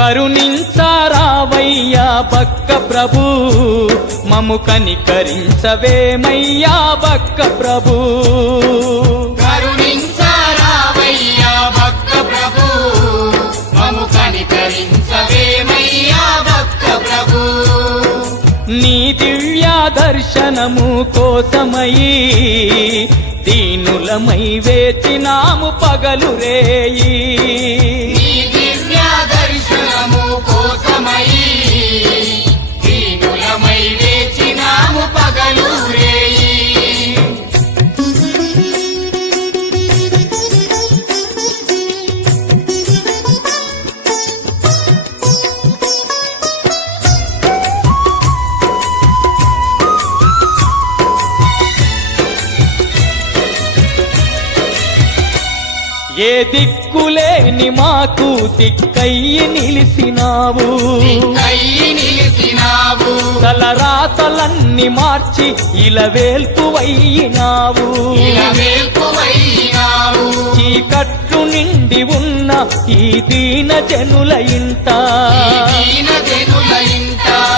కరుణించరావయ్యా బక్క ప్రభు, మము కనికరించవేమయ్యా బక్క ప్రభు. కరుణించరావయ్యా బక్క ప్రభు, మము కనికరించవేమయ్యా బక్క ప్రభు. నీ దివ్య దర్శనము కోసమయి దీనులమై వేచినాము పగలు రేయి. నీ దివ్య దర్శనము కోసమయి దీనులమై వేచినాము పగలు రేయి. ఏ దిక్కులేని మాకు దిక్కయ్యి నిలిసినావు, తలరాతలన్నీ మార్చి ఇలవేల్పువయ్యినావు. చీకట్లు నిండి ఉన్న ఈ దీన జనుల ఇంట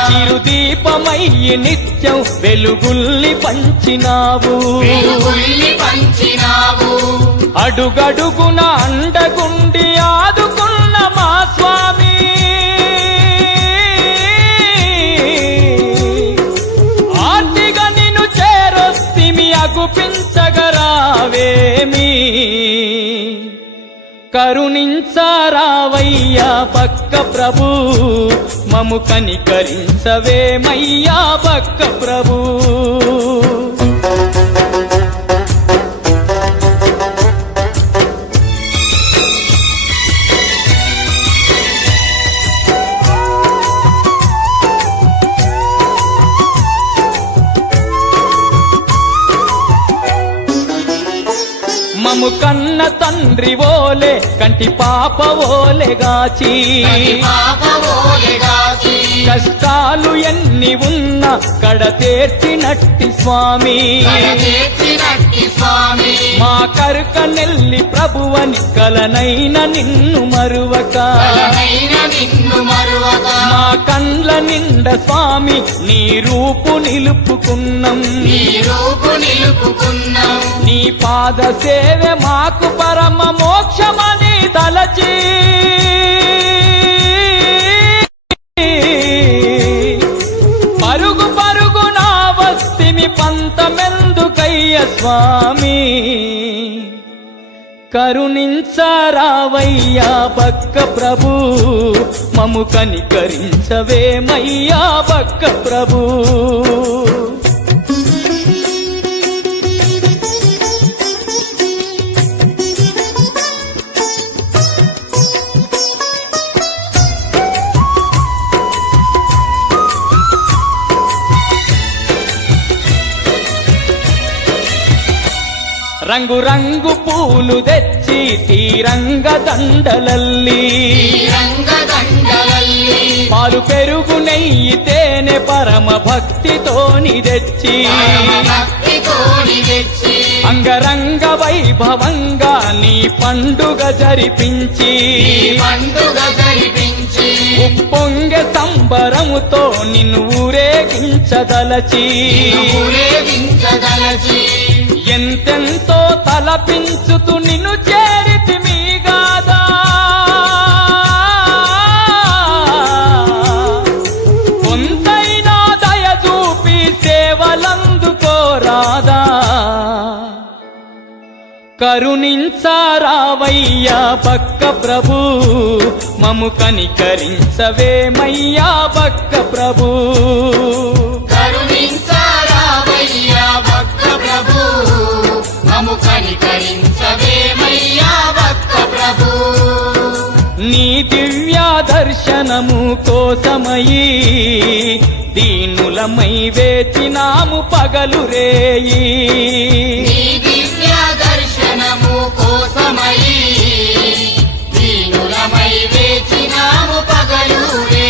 చిరుదీపమయ్యి నిత్యం వెలుగుల్ని పంచినావు. అడుగడుగున అండగుండి ఆదుకున్న మా స్వామి, ఆర్తిగా నిన్ను చేరొస్తిమి అగుపించగరావేమి. కరుణించరావయ్యా బక్క ప్రభు, మము కనికరించవేమయ్యా బక్క ప్రభు. మము కన్న తండ్రి ఓలే కంటి పాప ఓలే గాచి, కష్టాలు ఎన్ని ఉన్నా కడ తీర్చినట్టి స్వామి. మా కరుక నెల్లి ప్రభువని కలనైన నిన్ను మరువక, మా కండ్ల నిండ స్వామి నీ రూపు నిలుపుకున్నాం. నీ పాద సేవే మాకు పరమ మోక్షమని తలచి, పరుగు పరుగున వస్తిమి పంతమెందుకయ్య స్వామి. కరుణించరావయ్యా బక్క ప్రభు, మము కనికరించవేమయ్యా బక్క ప్రభు. రంగు రంగు పూలు తెచ్చి తీరంగ దండలల్లి, పాలు పెరుగు నెయ్యి తేనె పరమ భక్తితోని తెచ్చి, అంగరంగ వైభవంగా నీ పండుగ జరిపించి, ఉప్పొంగె సంబరముతో నిన్ను ఊరేగించదలచి, ఎంతెంతో తలపించుతూ నిన్ను చేరితిమి గాదా. కొంతైనా దయ చూపి సేవలందుకోరాదా. కరుణించరావయ్యా బక్క ప్రభు, మము కనికరించవేమయ్యా బక్క ప్రభు. కరుణించరావయ్యా బక్క ప్రభు, మము కనికరించవేమయ్యా బక్క ప్రభు. నీ దివ్య దర్శనము కోసమయి దీనులమై వేచినాము పగలు రేయి. నీ దివ్య దర్శనము కోసమయి దీనులమై వేచినాము పగలు రేయి.